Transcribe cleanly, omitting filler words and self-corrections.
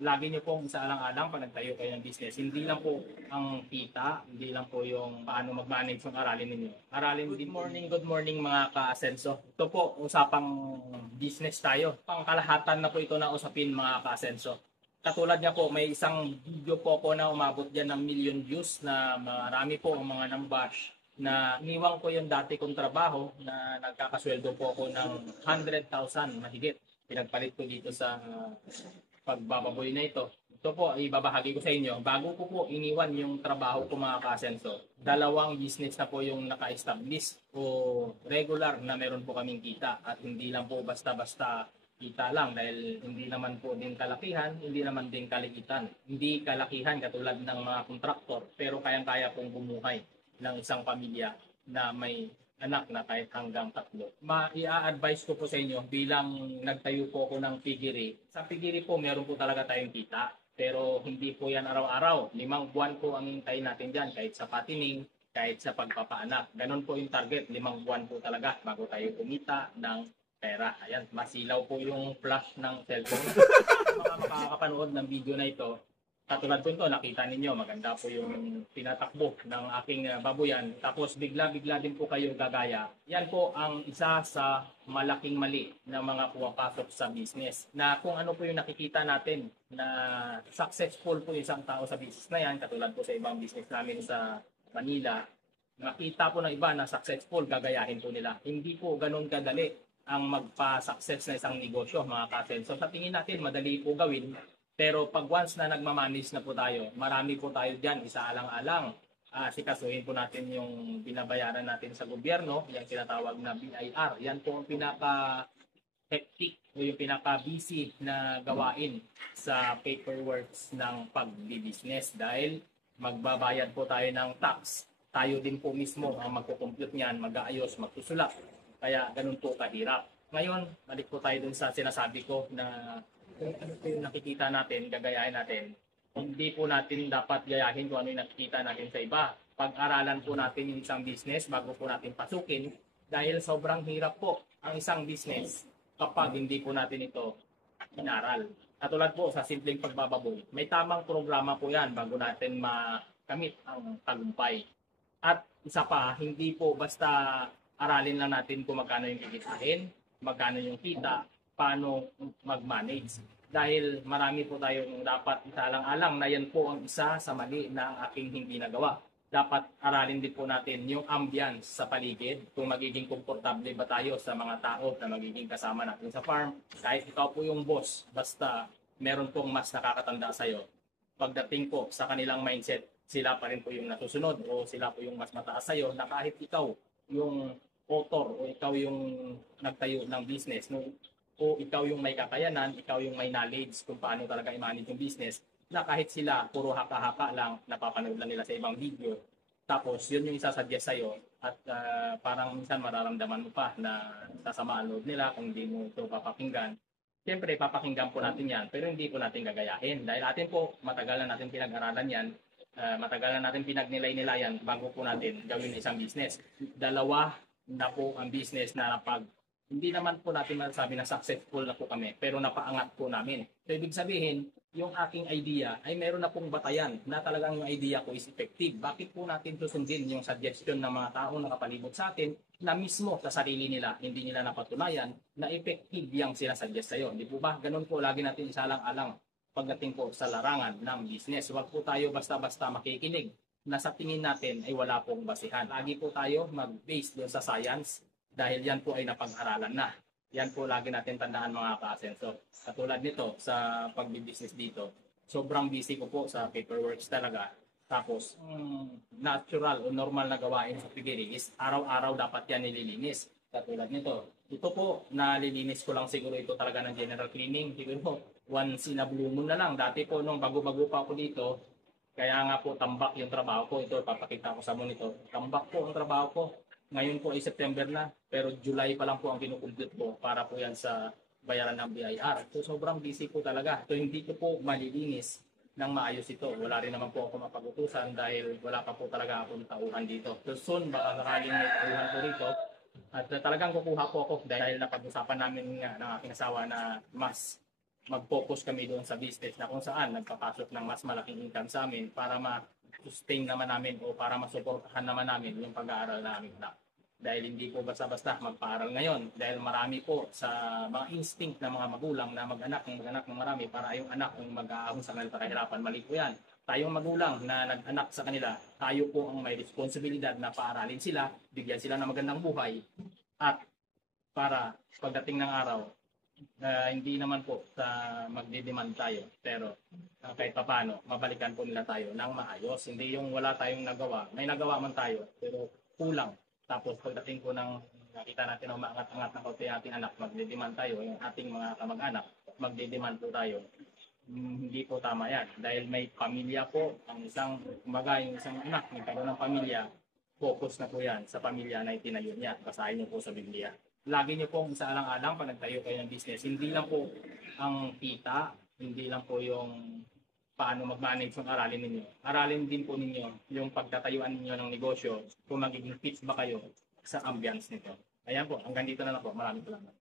lagi niyo pong isaalang-alang pag nagtayo kayo ng business. Hindi lang po ang kita, hindi lang po yung paano mag-manage yung aralin ninyo. Aralin din. Good morning mga ka-asenso. Ito po, usapang business tayo. Pangkalahatan na po ito na usapin mga ka-asenso. Katulad niya po, may isang video po ko na umabot dyan ng million views na marami po ang mga nambash na iniwang ko yung dati kong trabaho na nagkakasweldo po ako ng 100,000 mahigit. Pinagpalit ko dito sa pagbababoy na ito. Ito po, ibabahagi ko sa inyo. Bago ko po iniwan yung trabaho ko mga kasenso, dalawang business na po yung naka-establish o regular na meron po kaming kita. At hindi lang po basta-basta kita lang dahil hindi naman po din kalakihan, hindi naman din kalikitan. Hindi kalakihan katulad ng mga kontraktor pero kayang-kaya pong bumuhay ng isang pamilya na may anak na kahit hanggang 3. Ia-advise ko po sa inyo bilang nagtayo po ako ng piggery. Sa piggery po meron po talaga tayong kita. Pero hindi po yan araw-araw. 5 buwan po ang hintayin natin dyan kahit sa patining, kahit sa pagpapaanak. Ganon po yung target. 5 buwan po talaga bago tayo kumita ng pera. Ayan, masilaw po yung flash ng cellphone. Mga makakapanood ng video na ito, katulad po ito, nakita ninyo, maganda po yung tinatakbo ng aking babuyan. Tapos bigla-bigla din po kayo gagaya. Yan po ang isa sa malaking mali ng mga pumapasok sa business. Na kung ano po yung nakikita natin na successful po isang tao sa business na yan, katulad po sa ibang business namin sa Manila, makita po ng iba na successful, gagayahin po nila. Hindi po ganun kadali ang magpa-success na isang negosyo, mga kasen. So sa tingin natin, madali po gawin. Pero pag once na nagmamanage na po tayo, marami po tayo dyan, isaalang-alang. Sikasuhin po natin yung binabayaran natin sa gobyerno, yung tinatawag na BIR. Yan po ang pinaka-hectic o yung pinaka-busy na gawain sa paperworks ng pag-business dahil magbabayad po tayo ng tax. Tayo din po mismo ang magkukompute niyan, mag-aayos, magsusulat. Kaya ganun po kahirap. Ngayon, balik po tayo dun sa sinasabi ko na kung ano po yung nakikita natin, gagayahin natin, hindi po natin dapat gayahin kung ano yung nakikita natin sa iba. Pag-aralan po natin yung isang business bago po natin pasukin dahil sobrang hirap po ang isang business kapag hindi po natin ito inaral. Katulad po sa simpleng pagbababoy, may tamang programa po yan bago natin makamit ang tagumpay. At isa pa, hindi po basta aralin lang natin kung magkano yung kikitain, magkano yung kita, paano mag-manage. Dahil marami po tayong dapat isaalang-alang na yan po ang isa sa mali na ang aking hindi nagawa. Dapat aralin din po natin yung ambience sa paligid, kung magiging komportable ba tayo sa mga tao na magiging kasama natin sa farm. Kahit ikaw po yung boss, basta meron pong mas nakakatanda sa'yo. Pagdating po sa kanilang mindset, sila pa rin po yung nasusunod o sila po yung mas mataas sa'yo na kahit ikaw yung author o ikaw yung nagtayo ng business, no? O ikaw yung may kakayanan, ikaw yung may knowledge kung paano talaga i-manage yung business, na kahit sila puro haka-haka lang, napapanood lang nila sa ibang video, tapos yun yung isasuggest sa'yo at parang minsan mararamdaman mo pa na sasama ang loob nila kung hindi mo ito papakinggan. Siyempre, papakinggan po natin yan, pero hindi po natin gagayahin. Dahil atin po, matagal na natin pinag-aralan yan, matagal na natin pinagnilay-nilayan bago po natin gawin isang business. Dalawa na po ang business na pag hindi naman po natin masasabi na successful na po kami, pero napaangat po namin. So, ibig sabihin, yung aking idea ay meron na pong batayan na talagang yung idea ko is effective. Bakit po natin susundin yung suggestion ng mga tao na kapalibot sa atin na mismo sa sarili nila, hindi nila napatunayan na effective yung sinasuggest sa'yo. Di po ba? Ganun po lagi natin isalang-alang pagdating po sa larangan ng business. Huwag po tayo basta-basta makikinig na sa tingin natin ay wala pong basihan. Lagi po tayo mag-base doon sa science dahil yan po ay napag-aralan na. Yan po lagi natin tandaan mga ka-asenso. Katulad nito sa pagbi-business dito, sobrang busy ko po sa paperworks talaga. Tapos, natural o normal na gawain sa piggery is araw-araw dapat yan nililinis. Katulad nito. Ito po, nalilinis ko lang siguro ito talaga ng general cleaning. Siguro, once in a blue moon na lang. Dati po, nung bago-bago pa ako dito, kaya nga po tambak yung trabaho ko. Ito, papakita ko sa monitor. Tambak po ang trabaho ko. Ngayon po ay September na, pero July pa lang po ang kinukumpute ko para po yan sa bayaran ng BIR. So sobrang busy po talaga. So hindi ko po malilinis ng maayos ito. Wala rin naman po ako mapagutusan dahil wala pa po talaga akong tauhan dito. So soon, baka sakaling may tauhan po rito. At talagang kukuha po ako dahil napag-usapan namin nga ng aking asawa na mas mag-focus kami doon sa business na kung saan nagpapasok ng mas malaking income sa amin para ma-sustain naman namin o para masuportahan naman namin yung pag-aaral namin na. Dahil hindi po basta-basta magpaaral ngayon. Dahil marami po sa mga instinct ng mga magulang na mag-anak ng marami para yung anak yung mag-aahon sa kanila kahirapan. Mali po yan. Tayong magulang na nag-anak sa kanila, tayo po ang may responsibilidad na paaralin sila, bigyan sila ng magandang buhay at para pagdating ng araw, hindi naman po sa magdidemand tayo, pero kahit papaano, mabalikan po nila tayo ng maayos. Hindi yung wala tayong nagawa. May nagawa man tayo, pero kulang. Tapos pagdating po ng nakita natin na umaangat-angat ng kaunti ating anak, magdidemand tayo, yung ating mga kamag-anak, magdidemand po tayo. Hindi po tama yan. Dahil may pamilya po, ang isang, kumbaga yung isang anak, nagkaroon ng pamilya, focus na po yan sa pamilya na itinayo niya. Basahin niyo po sa Biblia. Lagi niyo pong isaalang-alang pag nagtayo kayo ng business. Hindi lang po ang kita, hindi lang po yung paano mag-manage yung aralin ninyo. Aralin din po ninyo yung pagtatayuan ninyo ng negosyo kung magiging fit ba kayo sa ambience nito. Ayan po, hanggang dito na lang po. Maraming salamat.